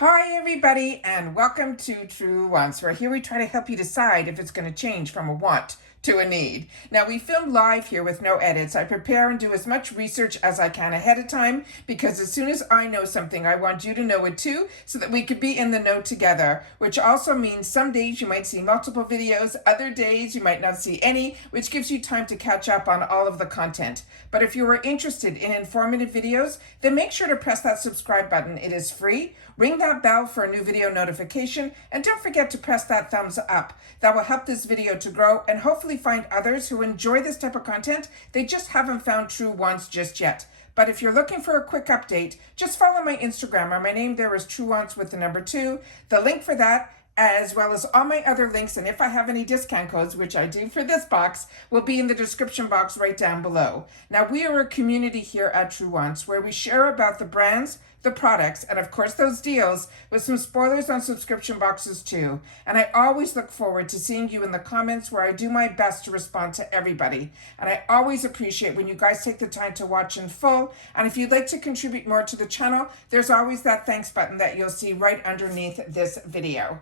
Hi everybody and welcome to Truewants, where here we try to help you decide if it's going to change from a want to a need. Now we film live here with no edits. I prepare and do as much research as I can ahead of time because as soon as I know something, I want you to know it too so that we could be in the know together, which also means some days you might see multiple videos, other days you might not see any, which gives you time to catch up on all of the content. But if you are interested in informative videos, then make sure to press that subscribe button. It is free. Ring that bell for a new video notification, and don't forget to press that thumbs up. That will help this video to grow and hopefully find others who enjoy this type of content. They just haven't found Truewants just yet. But if you're looking for a quick update, just follow my Instagram, or my name there is Truewants with the number 2. The link for that, as well as all my other links, and if I have any discount codes, which I do for this box, will be in the description box right down below. Now, we are a community here at Truewants where we share about the brands, the products, and of course those deals, with some spoilers on subscription boxes too. And I always look forward to seeing you in the comments, where I do my best to respond to everybody. And I always appreciate when you guys take the time to watch in full. And if you'd like to contribute more to the channel, there's always that thanks button that you'll see right underneath this video.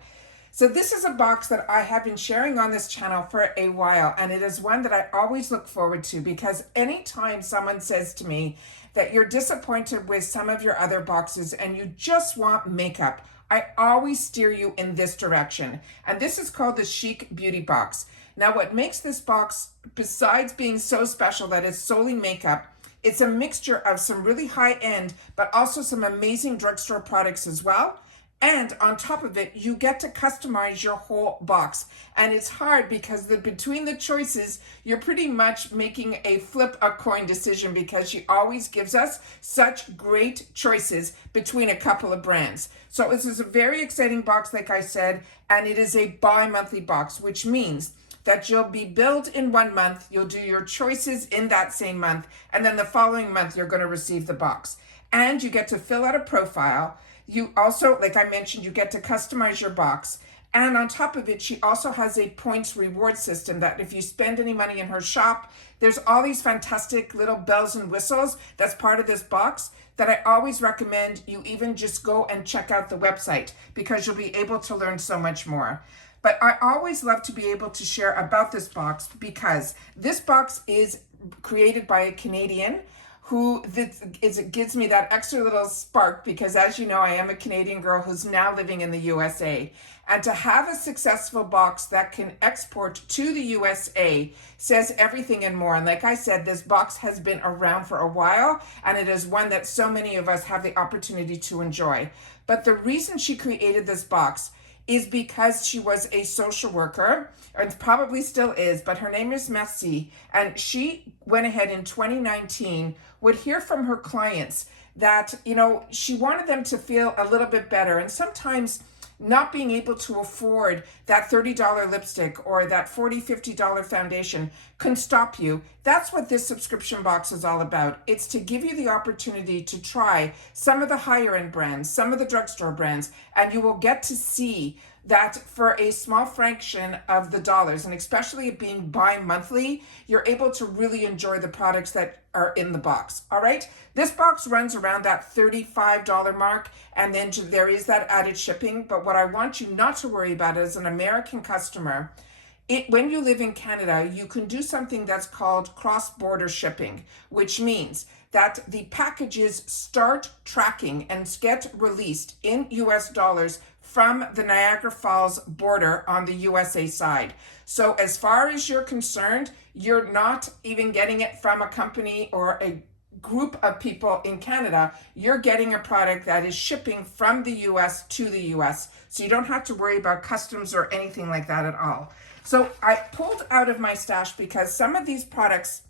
So this is a box that I have been sharing on this channel for a while, and it is one that I always look forward to, because anytime someone says to me that you're disappointed with some of your other boxes and you just want makeup, I always steer you in this direction. And this is called the Chic Beauty Box. Now, what makes this box, besides being so special that it's solely makeup, it's a mixture of some really high-end, but also some amazing drugstore products as well. And on top of it, you get to customize your whole box. And it's hard because between the choices, you're pretty much making a flip a coin decision, because she always gives us such great choices between a couple of brands. So this is a very exciting box, like I said, and it is a bi-monthly box, which means that you'll be billed in 1 month, you'll do your choices in that same month, and then the following month, you're going to receive the box. And you get to fill out a profile. You also, like I mentioned, you get to customize your box. And on top of it, she also has a points reward system that if you spend any money in her shop, there's all these fantastic little bells and whistles that's part of this box that I always recommend you even just go and check out the website, because you'll be able to learn so much more. But I always love to be able to share about this box, because this box is created by a Canadian who it gives me that extra little spark, because as you know, I am a Canadian girl who's now living in the USA. And to have a successful box that can export to the USA says everything and more. And like I said, this box has been around for a while, and it is one that so many of us have the opportunity to enjoy. But the reason she created this box is because she was a social worker, and probably still is, but her name is Merci, and she went ahead in 2019, would hear from her clients that, she wanted them to feel a little bit better, and sometimes not being able to afford that $30 lipstick or that $40, $50 foundation can stop you. That's what this subscription box is all about. It's to give you the opportunity to try some of the higher end brands, some of the drugstore brands, and you will get to see that for a small fraction of the dollars, and especially it being bi-monthly, you're able to really enjoy the products that are in the box. All right, this box runs around that $35 mark, and then there is that added shipping. But what I want you not to worry about as an American customer, when you live in Canada, you can do something that's called cross-border shipping, which means that the packages start tracking and get released in US dollars from the Niagara Falls border on the USA side. So as far as you're concerned, you're not even getting it from a company or a group of people in Canada. You're getting a product that is shipping from the US to the US. So you don't have to worry about customs or anything like that at all. So I pulled out of my stash, because some of these products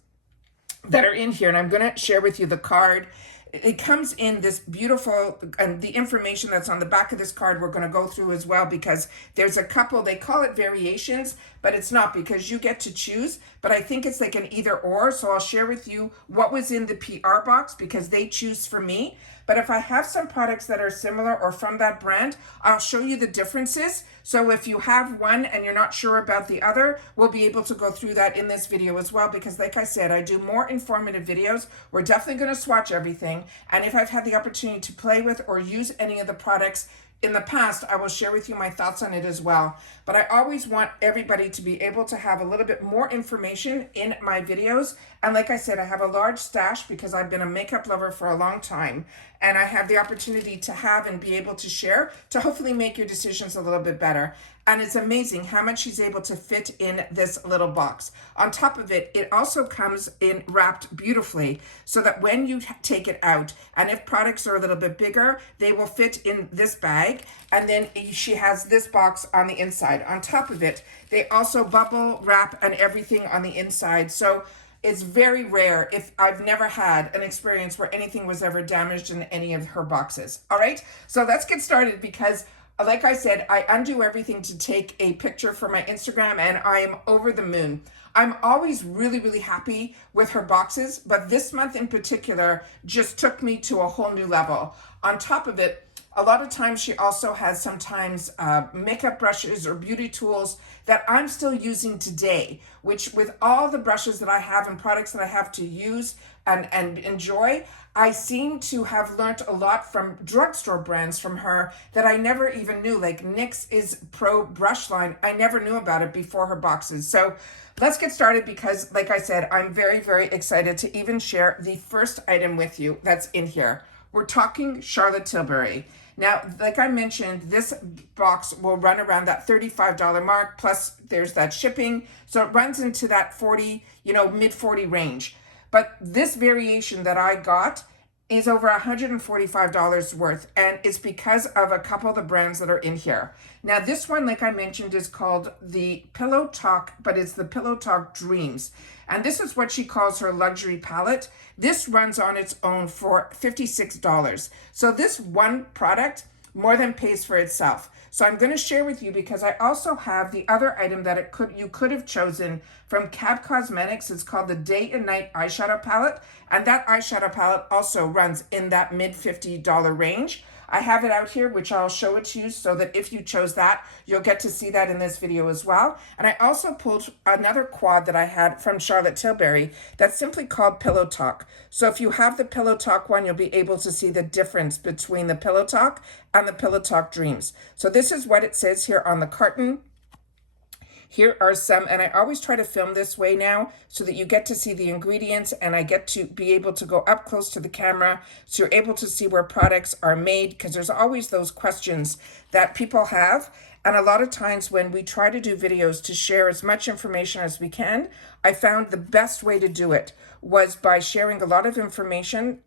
that are in here, and I'm going to share with you the card. It comes in this beautiful, and the information that's on the back of this card we're going to go through as well, because there's a couple, they call it variations, but it's not, because you get to choose. But I think it's like an either or. So I'll share with you what was in the PR box, because they choose for me. But if I have some products that are similar or from that brand, I'll show you the differences. So if you have one and you're not sure about the other, we'll be able to go through that in this video as well, because like I said, I do more informative videos. We're definitely going to swatch everything. And if I've had the opportunity to play with or use any of the products, in the past, I will share with you my thoughts on it as well. But I always want everybody to be able to have a little bit more information in my videos. And like I said, I have a large stash because I've been a makeup lover for a long time. And I have the opportunity to have and be able to share to hopefully make your decisions a little bit better. And it's amazing how much she's able to fit in this little box. On top of it, it also comes in wrapped beautifully so that when you take it out, and if products are a little bit bigger, they will fit in this bag. And then she has this box on the inside. On top of it, they also bubble wrap and everything on the inside. So it's very rare if I've never had an experience where anything was ever damaged in any of her boxes. All right, so let's get started because like I said, I undo everything to take a picture for my Instagram and I am over the moon. I'm always really, really happy with her boxes, but this month in particular just took me to a whole new level. On top of it, a lot of times she also has sometimes makeup brushes or beauty tools that I'm still using today, which with all the brushes that I have and products that I have to use and enjoy, I seem to have learned a lot from drugstore brands from her that I never even knew, like NYX's Pro Brush line. I never knew about it before her boxes. So let's get started because, like I said, I'm very, very excited to even share the first item with you that's in here. We're talking Charlotte Tilbury. Now, like I mentioned, this box will run around that $35 mark, plus there's that shipping. So it runs into that 40, mid 40 range. But this variation that I got is over $145 worth, and it's because of a couple of the brands that are in here. Now, this one, like I mentioned, is called the Pillow Talk, but it's the Pillow Talk Dreams. And this is what she calls her luxury palette. This runs on its own for $56. So this one product more than pays for itself. So I'm going to share with you because I also have the other item that you could have chosen from Ofra Cosmetics. It's called the Day and Night Eyeshadow Palette. And that eyeshadow palette also runs in that mid $50 range. I have it out here, which I'll show it to you so that if you chose that, you'll get to see that in this video as well. And I also pulled another quad that I had from Charlotte Tilbury that's simply called Pillow Talk. So if you have the Pillow Talk one, you'll be able to see the difference between the Pillow Talk and the Pillow Talk Dreams. So this is what it says here on the carton. Here are some, and I always try to film this way now so that you get to see the ingredients and I get to be able to go up close to the camera so you're able to see where products are made, because there's always those questions that people have. And a lot of times when we try to do videos to share as much information as we can, I found the best way to do it was by sharing a lot of information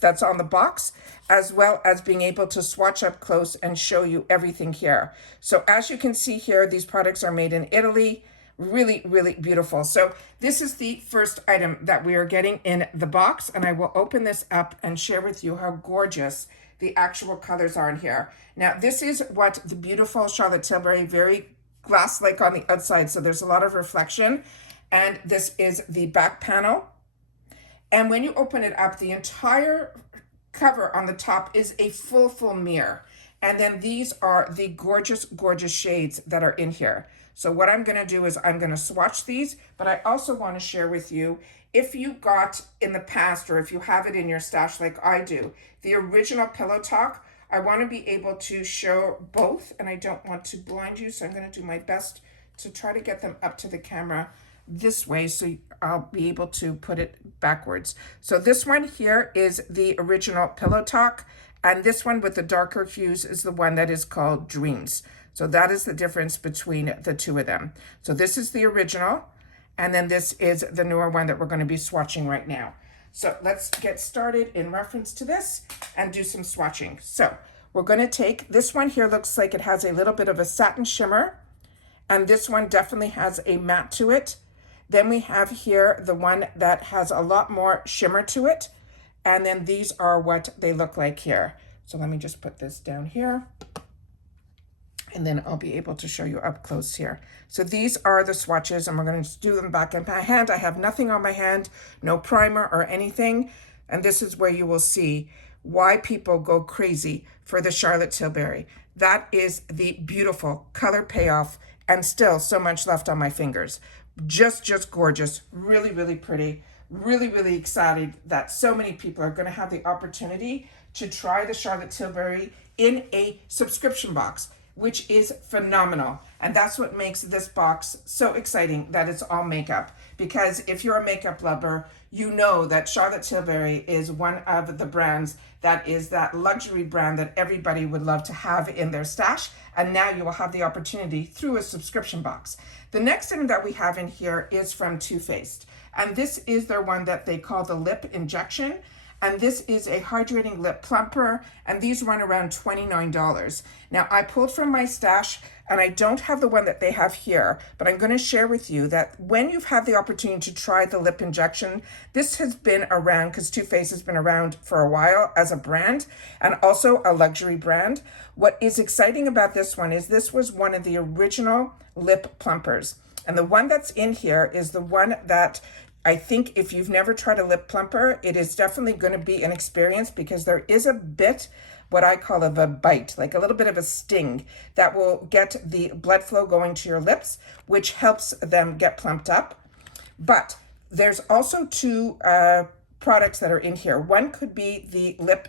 that's on the box, as well as being able to swatch up close and show you everything here. So as you can see here, these products are made in Italy. Really, really beautiful. So this is the first item that we are getting in the box, and I will open this up and share with you how gorgeous the actual colors are in here. Now, this is what the beautiful Charlotte Tilbury, very glass-like on the outside, so there's a lot of reflection. And this is the back panel. And when you open it up, the entire cover on the top is a full mirror. And then these are the gorgeous, gorgeous shades that are in here. So what I'm going to do is I'm going to swatch these, but I also want to share with you, if you got in the past or if you have it in your stash like I do, the original Pillow Talk, I want to be able to show both, and I don't want to blind you, so I'm going to do my best to try to get them up to the camera this way so I'll be able to put it backwards. So this one here is the original Pillow Talk, and this one with the darker hues is the one that is called Dreams. So that is the difference between the two of them. So this is the original, and then this is the newer one that we're going to be swatching right now. So let's get started in reference to this and do some swatching. So we're going to take this one here, looks like it has a little bit of a satin shimmer, and this one definitely has a matte to it. Then we have here the one that has a lot more shimmer to it. And then these are what they look like here. So let me just put this down here. And then I'll be able to show you up close here. So these are the swatches, and we're going to do them back in my hand. I have nothing on my hand, no primer or anything. And this is where you will see why people go crazy for the Charlotte Tilbury. That is the beautiful color payoff, and still so much left on my fingers. Just gorgeous, really, really pretty, really, really excited that so many people are going to have the opportunity to try the Charlotte Tilbury in a subscription box, which is phenomenal. And that's what makes this box so exciting, that it's all makeup. Because if you're a makeup lover, you know that Charlotte Tilbury is one of the brands that is that luxury brand that everybody would love to have in their stash. And now you will have the opportunity through a subscription box. The next item that we have in here is from Too Faced. And this is their one that they call the lip injection. And this is a hydrating lip plumper, and these run around $29. Now, I pulled from my stash, and I don't have the one that they have here, but I'm going to share with you that when you've had the opportunity to try the lip injection, this has been around, because Too Faced has been around for a while as a brand, and also a luxury brand. What is exciting about this one is this was one of the original lip plumpers. And the one that's in here is the one that I think if you've never tried a lip plumper, it is definitely going to be an experience, because there is a bit, what I call of a bite, like a little bit of a sting that will get the blood flow going to your lips, which helps them get plumped up. But there's also two products that are in here. One could be the lip,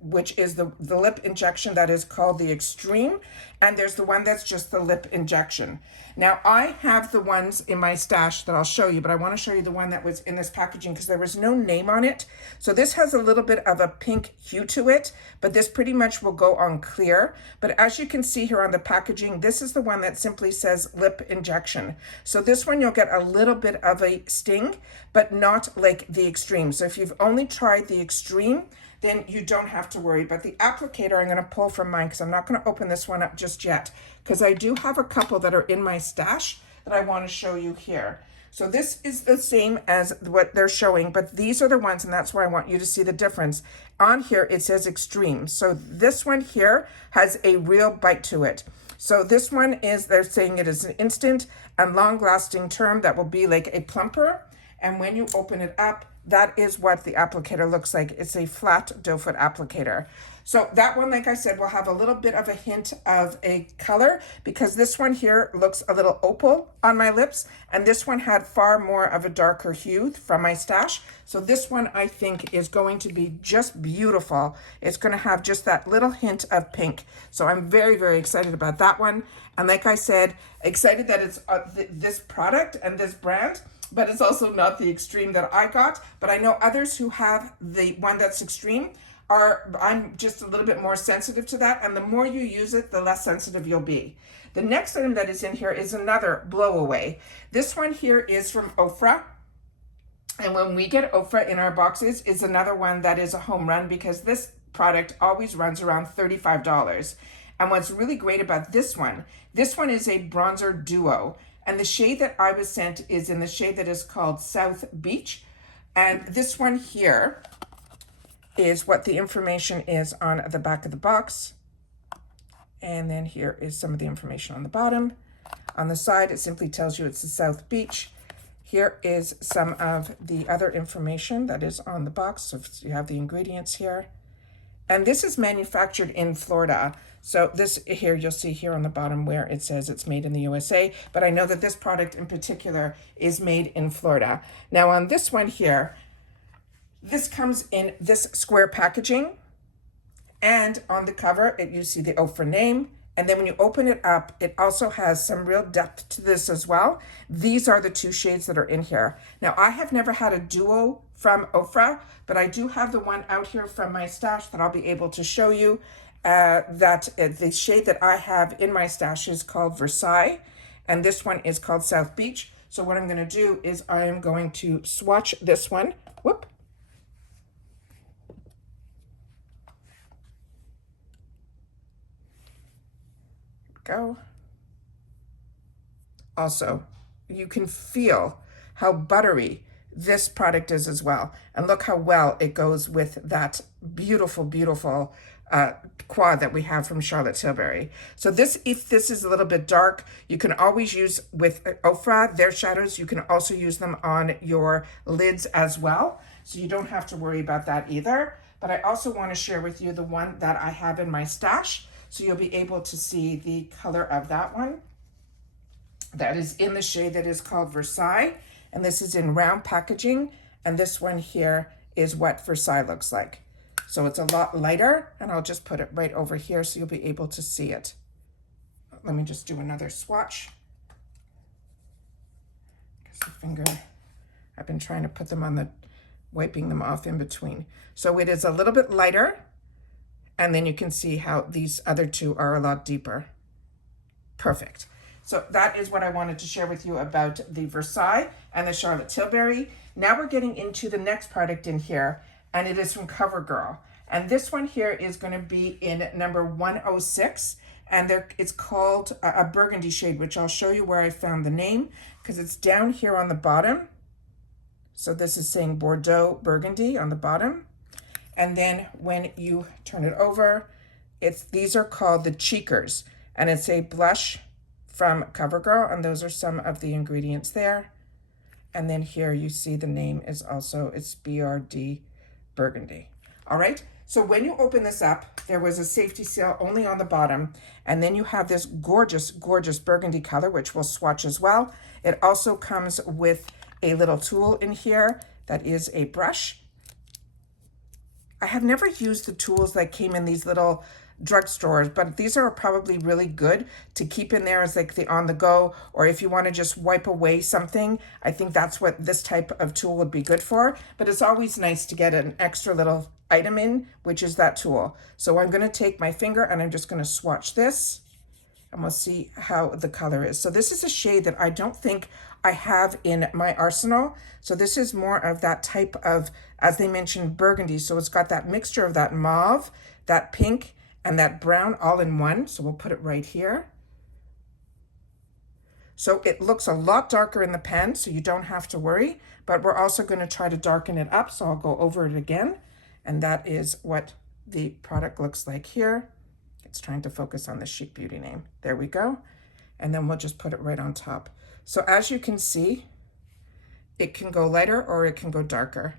which is the lip injection that is called the Extreme, and there's the one that's just the lip injection. Now, I have the ones in my stash that I'll show you, but I want to show you the one that was in this packaging because there was no name on it. So this has a little bit of a pink hue to it, but this pretty much will go on clear. But as you can see here on the packaging, this is the one that simply says lip injection. So this one you'll get a little bit of a sting, but not like the Extreme. So if you've only tried the Extreme, then you don't have to worry. But the applicator I'm going to pull from mine, because I'm not going to open this one up just yet, because I do have a couple that are in my stash that I want to show you here. So this is the same as what they're showing, but these are the ones, and that's why I want you to see the difference. On here, it says Extreme. So this one here has a real bite to it. So this one is, they're saying it is an instant and long-lasting term that will be like a plumper. And when you open it up, that is what the applicator looks like. It's a flat doe foot applicator. So that one, like I said, will have a little bit of a hint of a color, because this one here looks a little opal on my lips, and this one had far more of a darker hue from my stash. So this one I think is going to be just beautiful. It's going to have just that little hint of pink. So I'm very, very excited about that one. And like I said, excited that it's this product and this brand, but it's also not the Extreme that I got. But I know others who have the one that's Extreme I'm just a little bit more sensitive to that. And the more you use it, the less sensitive you'll be. The next item that is in here is another blow away. This one here is from Ofra. And when we get Ofra in our boxes, it's another one that is a home run, because this product always runs around $35. And what's really great about this one is a bronzer duo. And the shade that I was sent is in the shade that is called South Beach. And this one here is what the information is on the back of the box. And then here is some of the information on the bottom. On the side, it simply tells you it's the South Beach. Here is some of the other information that is on the box. So you have the ingredients here. And this is manufactured in Florida. So this here, you'll see here on the bottom where it says it's made in the USA, but I know that this product in particular is made in Florida. Now on this one here, this comes in this square packaging, and on the cover, you see the Ofra name. And then when you open it up, it also has some real depth to this as well. These are the two shades that are in here. Now, I have never had a duo from Ofra, but I do have the one out here from my stash that I'll be able to show you. The shade that I have in my stash is called Versailles, and this one is called South Beach. So what I'm going to do is I am going to swatch this one. Whoop. Go. Also, you can feel how buttery this product is as well. And look how well it goes with that beautiful, beautiful quad that we have from Charlotte Tilbury. So this, if this is a little bit dark, you can always use with Ofra, their shadows. You can also use them on your lids as well. So you don't have to worry about that either. But I also want to share with you the one that I have in my stash. So you'll be able to see the color of that one. That is in the shade that is called Versailles. And this is in round packaging. And this one here is what Versailles looks like. So it's a lot lighter, and I'll just put it right over here so you'll be able to see it. Let me just do another swatch. Because the finger, I've been trying to put them on the, wiping them off in between. So it is a little bit lighter, and then you can see how these other two are a lot deeper. Perfect. So that is what I wanted to share with you about the Versailles and the Charlotte Tilbury. Now we're getting into the next product in here, and it is from Covergirl. And this one here is going to be in number 106, and it's called a burgundy shade, which I'll show you where I found the name, because it's down here on the bottom. So this is saying Bordeaux Burgundy on the bottom. And then when you turn it over, these are called the Cheekers, and it's a blush from Covergirl, and those are some of the ingredients there. And then here you see the name is also, it's BRD Burgundy. All right, so when you open this up, there was a safety seal only on the bottom, and then you have this gorgeous, gorgeous burgundy color, which we'll swatch as well. It also comes with a little tool in here that is a brush. I have never used the tools that came in these little drugstores, but these are probably really good to keep in there as like the on the go, or if you want to just wipe away something. I think that's what this type of tool would be good for, but it's always nice to get an extra little item in, which is that tool. So I'm going to take my finger and I'm just going to swatch this, and we'll see how the color is. So this is a shade that I don't think I have in my arsenal. So this is more of that type of, as they mentioned, burgundy. So it's got that mixture of that mauve, that pink, and that brown all in one. So we'll put it right here. So it looks a lot darker in the pen, so you don't have to worry, but we're also going to try to darken it up. So I'll go over it again. And that is what the product looks like here. It's trying to focus on the Chic Beauty name. There we go. And then we'll just put it right on top. So as you can see, it can go lighter or it can go darker.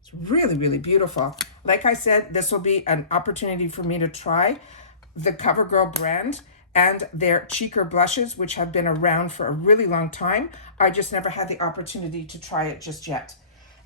It's really, really beautiful. Like I said, this will be an opportunity for me to try the Covergirl brand and their cheeker blushes, which have been around for a really long time. I just never had the opportunity to try it just yet.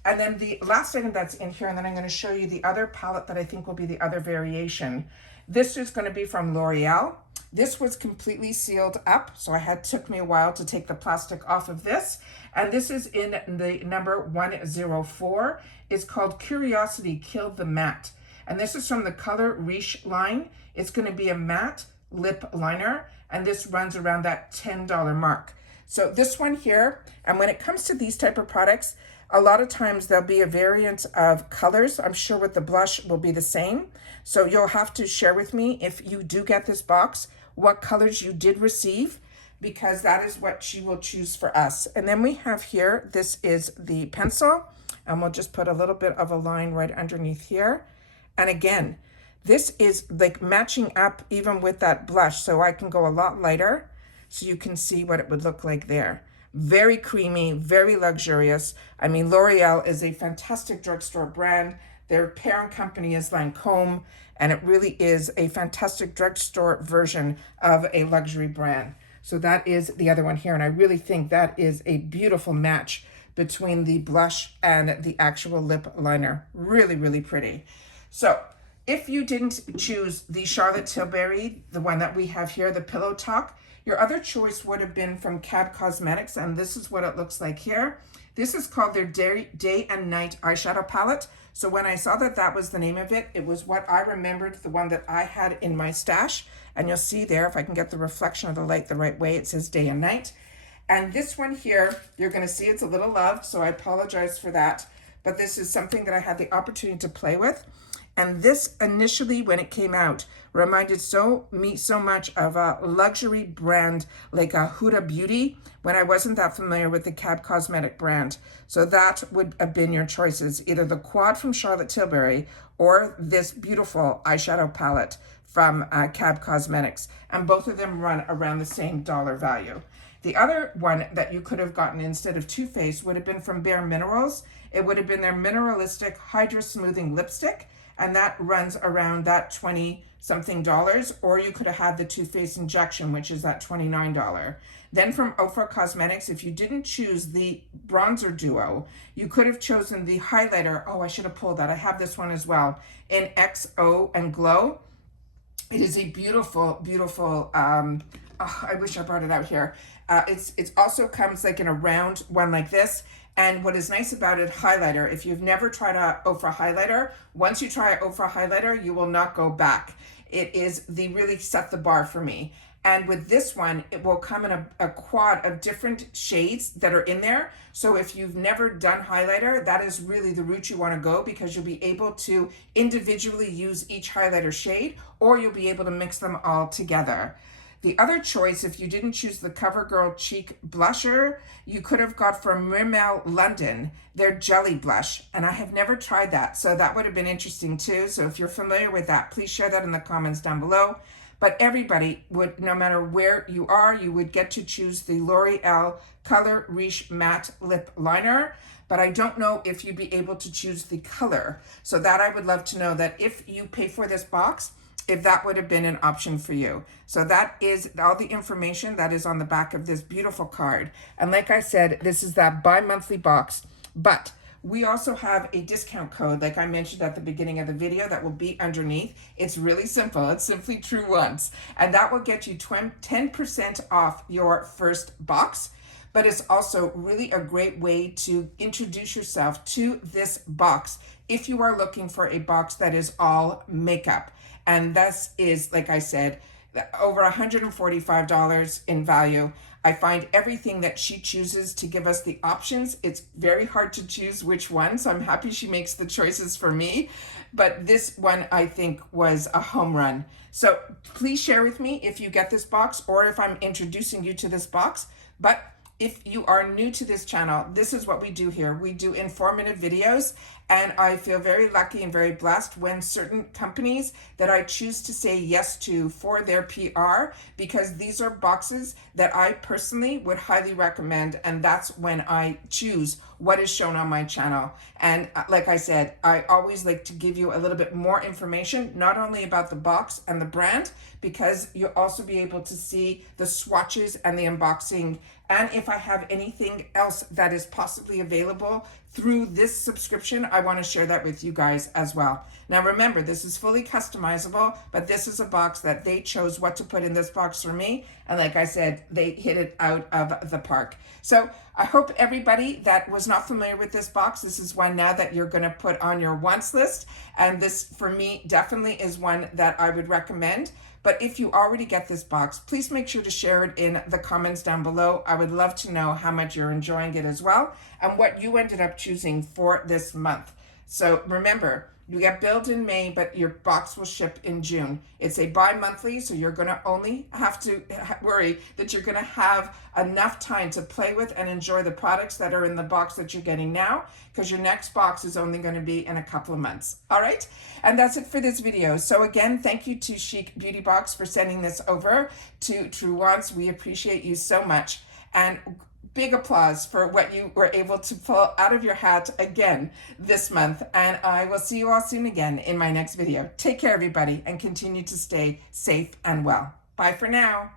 And then the last item that's in here, and then I'm going to show you the other palette that I think will be the other variation. This is going to be from L'Oreal. This was completely sealed up, so took me a while to take the plastic off of this. And this is in the number 104. It's called Curiosity Killed the Matte. And this is from the Color Riche line. It's going to be a matte lip liner, and this runs around that $10 mark. So this one here, and when it comes to these type of products, a lot of times there'll be a variant of colors. I'm sure with the blush will be the same. So you'll have to share with me, if you do get this box, what colors you did receive, because that is what she will choose for us. And then we have here, this is the pencil, and we'll just put a little bit of a line right underneath here. And again, this is like matching up even with that blush, so I can go a lot lighter so you can see what it would look like there. Very creamy, very luxurious. I mean, L'Oreal is a fantastic drugstore brand. Their parent company is Lancôme, and it really is a fantastic drugstore version of a luxury brand. So that is the other one here, and I really think that is a beautiful match between the blush and the actual lip liner. Really, really pretty. So if you didn't choose the Charlotte Tilbury, the one that we have here, the Pillow Talk, your other choice would have been from CAB Cosmetics, and this is what it looks like here. This is called their Day and Night eyeshadow palette. So when I saw that that was the name of it, it was what I remembered, the one that I had in my stash. And you'll see there, if I can get the reflection of the light the right way, it says Day and Night. And this one here, you're going to see it's a little loved, so I apologize for that. But this is something that I had the opportunity to play with. And this initially, when it came out, reminded me so much of a luxury brand like a Huda Beauty when I wasn't that familiar with the CAB Cosmetic brand. So that would have been your choices, either the Quad from Charlotte Tilbury or this beautiful eyeshadow palette from CAB Cosmetics. And both of them run around the same dollar value. The other one that you could have gotten instead of Too Faced would have been from Bare Minerals. It would have been their Mineralistic Hydra Smoothing Lipstick. And that runs around that $27 something dollars, or you could have had the Too Faced Injection, which is at $29. Then from Ofra Cosmetics, if you didn't choose the bronzer duo, you could have chosen the highlighter. Oh, I should have pulled that. I have this one as well in XO and Glow. It is a beautiful, beautiful, I wish I brought it out here. It's also comes like in a round one like this. And what is nice about it, highlighter, if you've never tried a Ofra highlighter, once you try an Ofra highlighter, you will not go back. It is the really set the bar for me. And with this one, it will come in a quad of different shades that are in there. So if you've never done highlighter, that is really the route you want to go, because you'll be able to individually use each highlighter shade, or you'll be able to mix them all together. The other choice, if you didn't choose the Covergirl Cheek Blusher, you could have got from Rimmel London their Jelly Blush, and I have never tried that, so that would have been interesting too. So if you're familiar with that, please share that in the comments down below. But everybody would, no matter where you are, you would get to choose the L'Oreal Color Riche Matte Lip Liner. But I don't know if you'd be able to choose the color. So that I would love to know, that if you pay for this box, if that would have been an option for you. So that is all the information that is on the back of this beautiful card. And like I said, this is that bi-monthly box, but we also have a discount code, like I mentioned at the beginning of the video, that will be underneath. It's really simple. It's simply Truewants. And that will get you 10% off your first box. But it's also really a great way to introduce yourself to this box if you are looking for a box that is all makeup. And this is, like I said, over $145 in value. I find everything that she chooses to give us the options. It's very hard to choose which one, so I'm happy she makes the choices for me. But this one, I think, was a home run. So please share with me if you get this box, or if I'm introducing you to this box. But if you are new to this channel, this is what we do here. We do informative videos, and I feel very lucky and very blessed when certain companies that I choose to say yes to for their PR, because these are boxes that I personally would highly recommend, and that's when I choose what is shown on my channel. And like I said, I always like to give you a little bit more information, not only about the box and the brand, because you'll also be able to see the swatches and the unboxing, and if I have anything else that is possibly available through this subscription, I want to share that with you guys as well. Now remember, this is fully customizable, but this is a box that they chose what to put in this box for me. And like I said, they hit it out of the park. So I hope everybody that was not familiar with this box, this is one now that you're going to put on your wants list. And this, for me, definitely is one that I would recommend. But if you already get this box, please make sure to share it in the comments down below. I would love to know how much you're enjoying it as well, and what you ended up choosing for this month. So remember, you get billed in May, but your box will ship in June. It's a bi-monthly, so you're going to only have to worry that you're going to have enough time to play with and enjoy the products that are in the box that you're getting now, because your next box is only going to be in a couple of months. All right? And that's it for this video. So again, thank you to Chic Beauty Box for sending this over to Truewants. We appreciate you so much. And big applause for what you were able to pull out of your hat again this month. And I will see you all soon again in my next video. Take care, everybody, and continue to stay safe and well. Bye for now.